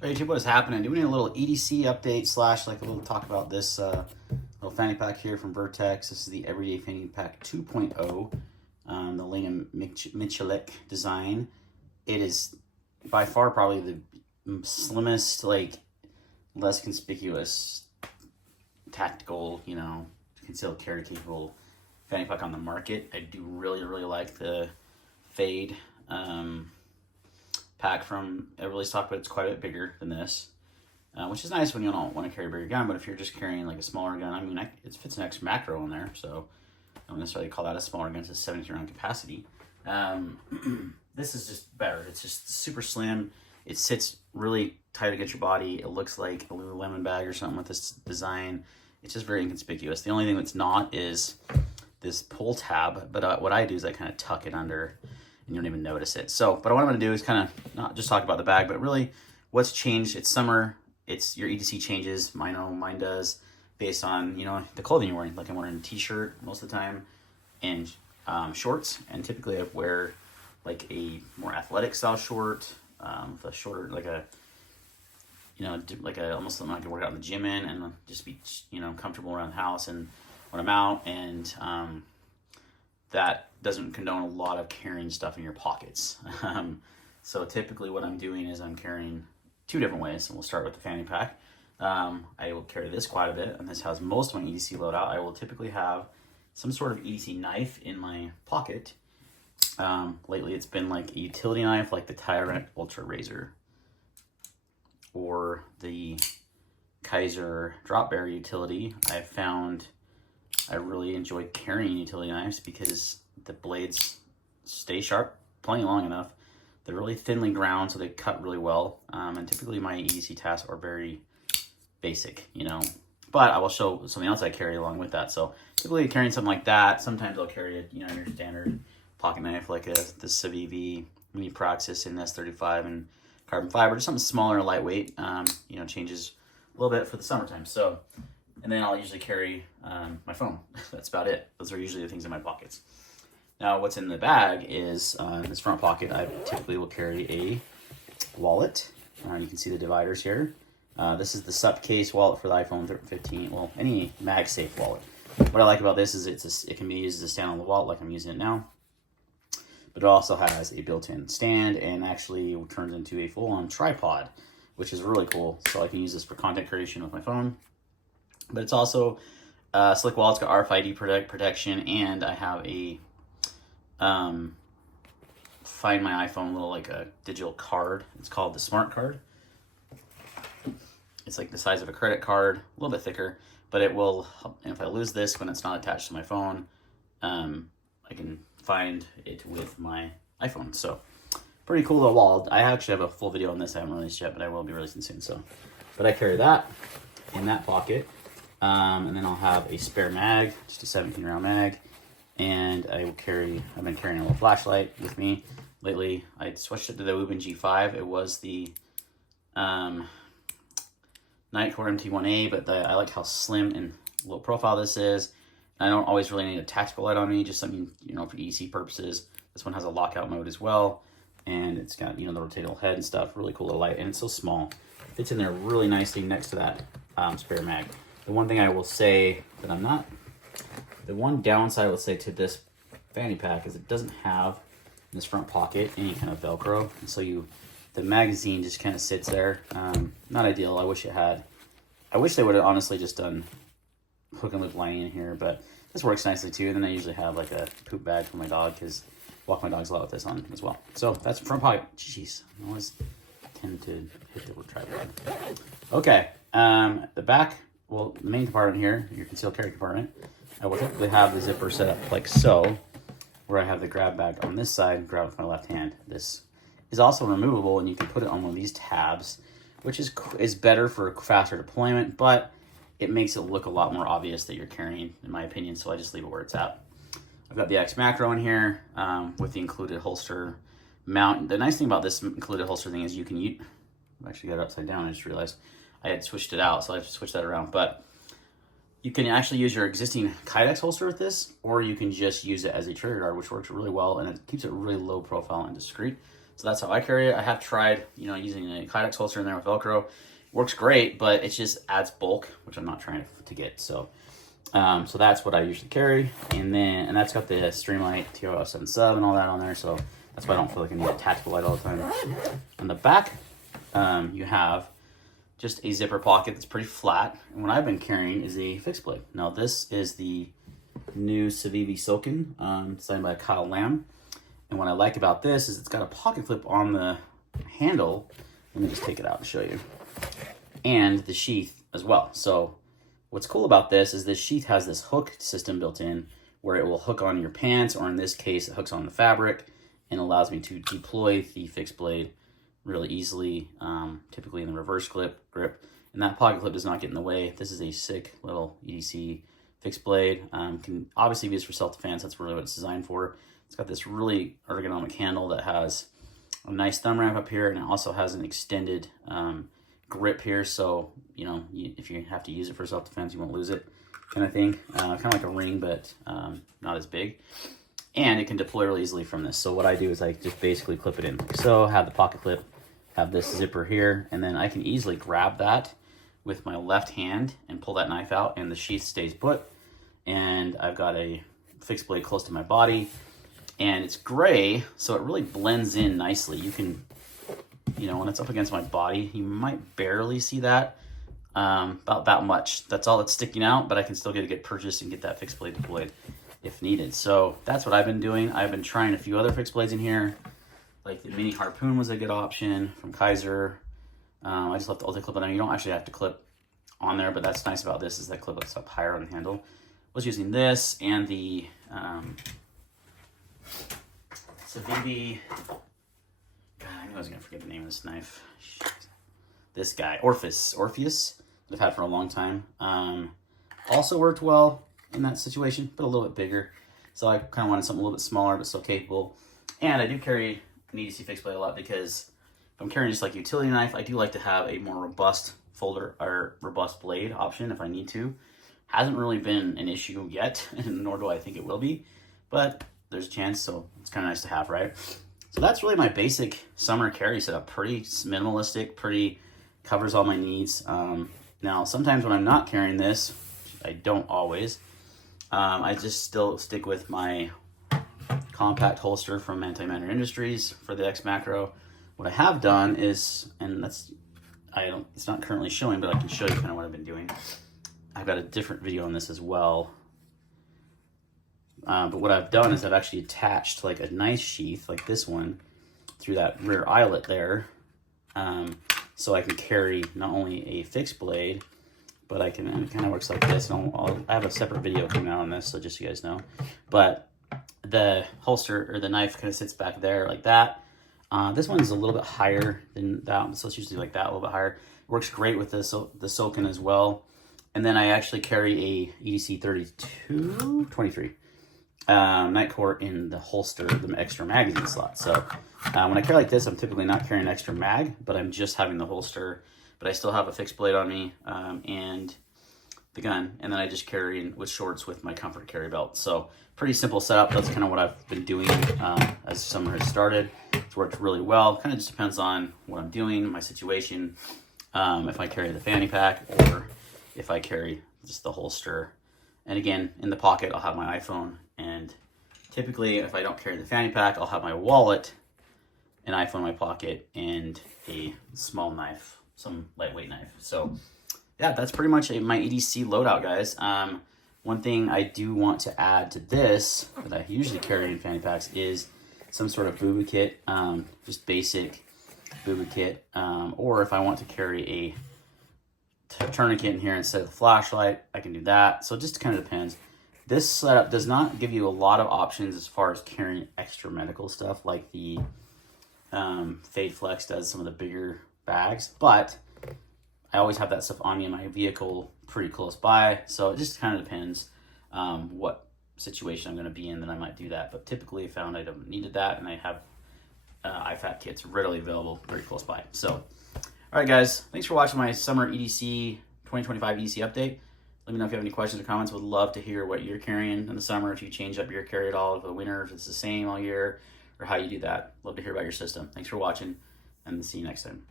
Hey YouTube, what is happening? Doing a little EDC update slash like a little talk about this little fanny pack here from Vertx. This is the Everyday Fanny Pack 2.0, the Lena Michalik design. It is by far probably the slimmest, like less conspicuous, tactical, concealed carry capable fanny pack on the market. I do really like the fade. Pack from Everly Stock, but it's quite a bit bigger than this, which is nice when you don't want to carry a bigger gun. But if you're just carrying like a smaller gun, I mean, it fits an extra macro in there, so I don't necessarily call that a smaller gun. It's a 17 round capacity. This is just better. It's just super slim. It sits really tight against your body. It looks like a Lululemon bag or something with this design. It's just very inconspicuous. The only thing that's not is this pull tab, but what I do is I kind of tuck it under and you don't even notice it. So, but what I'm gonna do is kind of not just talk about the bag, but really what's changed. It's summer, it's your EDC changes. Mine does based on, the clothing you're wearing. Like I'm wearing a t-shirt most of the time and shorts. And typically I wear like a more athletic style short, with a shorter, like a, almost something I can work out in the gym in and just be, comfortable around the house and when I'm out. And, that doesn't condone a lot of carrying stuff in your pockets. So typically what I'm doing is I'm carrying two different ways, and we'll start with the fanny pack. I will carry this quite a bit, and this has most of my EDC loadout. I will typically have some sort of EDC knife in my pocket. Lately it's been like a utility knife, like the Tyrant Ultra Razor, or the Kaiser Drop Bear utility. I found I really enjoy carrying utility knives because the blades stay sharp plenty long enough. They're really thinly ground, so they cut really well. And typically my EDC tasks are very basic, But I will show something else I carry along with that. So typically carrying something like that. Sometimes I'll carry your standard pocket knife like the Civivi Mini Praxis in S35 and carbon fiber, just something smaller and lightweight. Changes a little bit for the summertime. So. And then I'll usually carry my phone. That's about it. Those are usually the things in my pockets. Now, what's in the bag is in this front pocket, I typically will carry a wallet. You can see the dividers here. This is the Supcase wallet for the iPhone 15. Well, any Magsafe wallet. What I like about this is it can be used as a stand on the wallet like I'm using it now. But it also has a built-in stand and actually turns into a full-on tripod, which is really cool. So I can use this for content creation with my phone. But it's also slick wallet. It's got RFID protection, and I have a Find My iPhone little like a digital card. It's called the Smart Card. It's like the size of a credit card, a little bit thicker, but it will. And if I lose this when it's not attached to my phone, I can find it with my iPhone. So pretty cool little wallet. I actually have a full video on this. I haven't released yet, but I will be releasing soon. So, but I carry that in that pocket. And then I'll have a spare mag, just a 17 round mag. And I've been carrying a little flashlight with me. Lately, I switched it to the Wuben G5. It was the Nightcore MT1A, but I like how slim and low profile this is. And I don't always really need a tactical light on me, just something, for EDC purposes. This one has a lockout mode as well. And it's got, the rotatable head and stuff. Really cool little light. And it's so small. It fits in there really nicely next to that spare mag. The one thing I will say that the one downside, let's say, to this fanny pack is it doesn't have in this front pocket any kind of Velcro. And so the magazine just kind of sits there. Not ideal. I wish they would have honestly just done hook and loop lining in here, but this works nicely too. And then I usually have like a poop bag for my dog because I walk my dogs a lot with this on as well. So that's front pocket. Jeez, I always tend to hit the tripod. Okay, the back. Well, the main compartment here, your concealed carry compartment, I will typically have the zipper set up like so, where I have the grab bag on this side, grab with my left hand. This is also removable, and you can put it on one of these tabs, which is better for faster deployment, but it makes it look a lot more obvious that you're carrying, in my opinion, so I just leave it where it's at. I've got the X macro in here with the included holster mount. The nice thing about this included holster thing is you can use, I've actually got it upside down, I just realized. I had switched it out, so I have to switch that around. But you can actually use your existing Kydex holster with this, or you can just use it as a trigger guard, which works really well, and it keeps it really low profile and discreet. So that's how I carry it. I have tried, using a Kydex holster in there with Velcro. Works great, but it just adds bulk, which I'm not trying to get. So so that's what I usually carry. And that's got the Streamlight TO-07 sub and all that on there. So that's why I don't feel like I need a tactical light all the time. On the back, you have just a zipper pocket that's pretty flat. And what I've been carrying is a fixed blade. Now this is the new Civivi SOKN, designed by Kyle Lamb. And what I like about this is it's got a pocket clip on the handle. Let me just take it out and show you. And the sheath as well. So what's cool about this is this sheath has this hook system built in where it will hook on your pants, or in this case, it hooks on the fabric and allows me to deploy the fixed blade really easily, typically in the reverse grip. And that pocket clip does not get in the way. This is a sick little EDC fixed blade. Can obviously be used for self-defense. That's really what it's designed for. It's got this really ergonomic handle that has a nice thumb ramp up here, and it also has an extended grip here. So, if you have to use it for self-defense, you won't lose it, kind of thing. Kind of like a ring, but not as big. And it can deploy really easily from this. So what I do is I just basically clip it in. So have the pocket clip, have this zipper here, and then I can easily grab that with my left hand and pull that knife out, and the sheath stays put. And I've got a fixed blade close to my body, and it's gray, so it really blends in nicely. You can, when it's up against my body, you might barely see that, about that much. That's all that's sticking out, but I can still get a good purchase and get that fixed blade deployed if needed. So that's what I've been doing. I've been trying a few other fixed blades in here, like the mini harpoon was a good option from Kaiser. I just left the ulti clip on there. You don't actually have to clip on there, but that's nice about this is that clip up higher on the handle. Was using this and the Civivi. God, I knew I was gonna forget the name of this knife. This guy, Orpheus, that I've had for a long time. Also worked well in that situation, but a little bit bigger. So I kind of wanted something a little bit smaller, but still capable. And I do carry an EDC fixed blade a lot because if I'm carrying just like a utility knife, I do like to have a more robust folder or robust blade option if I need to. Hasn't really been an issue yet, nor do I think it will be, but there's a chance, so it's kind of nice to have, right? So that's really my basic summer carry setup. Pretty minimalistic, pretty covers all my needs. Now, sometimes when I'm not carrying this, I don't always, I just still stick with my compact holster from Anti-Matter Industries for the X Macro. What I have done is, and it's not currently showing, but I can show you kind of what I've been doing. I've got a different video on this as well. But what I've done is I've actually attached like a nice sheath like this one through that rear eyelet there. So I can carry not only a fixed blade, but I can, and it kind of works like this. And I have a separate video coming out on this, so just so you guys know. But the holster or the knife kind of sits back there like that. This one's a little bit higher than that, so it's usually like that, a little bit higher. It works great with the SOKN as well. And then I actually carry a EDC 23 night core in the holster, the extra magazine slot. So when I carry like this, I'm typically not carrying an extra mag, but I'm just having the holster. But I still have a fixed blade on me and the gun. And then I just carry with shorts with my comfort carry belt. So pretty simple setup. That's kind of what I've been doing as summer has started. It's worked really well. Kind of just depends on what I'm doing, my situation. If I carry the fanny pack or if I carry just the holster. And again, in the pocket, I'll have my iPhone. And typically, if I don't carry the fanny pack, I'll have my wallet, an iPhone in my pocket, and a small knife, some lightweight knife. So yeah, that's pretty much my EDC loadout, guys. One thing I do want to add to this that I usually carry in fanny packs is some sort of booby kit, just basic booby kit. Or if I want to carry a tourniquet in here instead of the flashlight, I can do that. So it just kind of depends. This setup does not give you a lot of options as far as carrying extra medical stuff like the Fade Flex does, some of the bigger bags, but I always have that stuff on me in my vehicle pretty close by. So it just kind of depends what situation I'm going to be in that I might do that. But typically I found I don't needed that, and I have IFAK kits readily available very close by. So all right, guys, thanks for watching my summer EDC 2025 EDC update. Let me know if you have any questions or comments. Would love to hear what you're carrying in the summer, if you change up your carry at all for the winter, if it's the same all year, or how you do that. Love to hear about your system. Thanks for watching, and see you next time.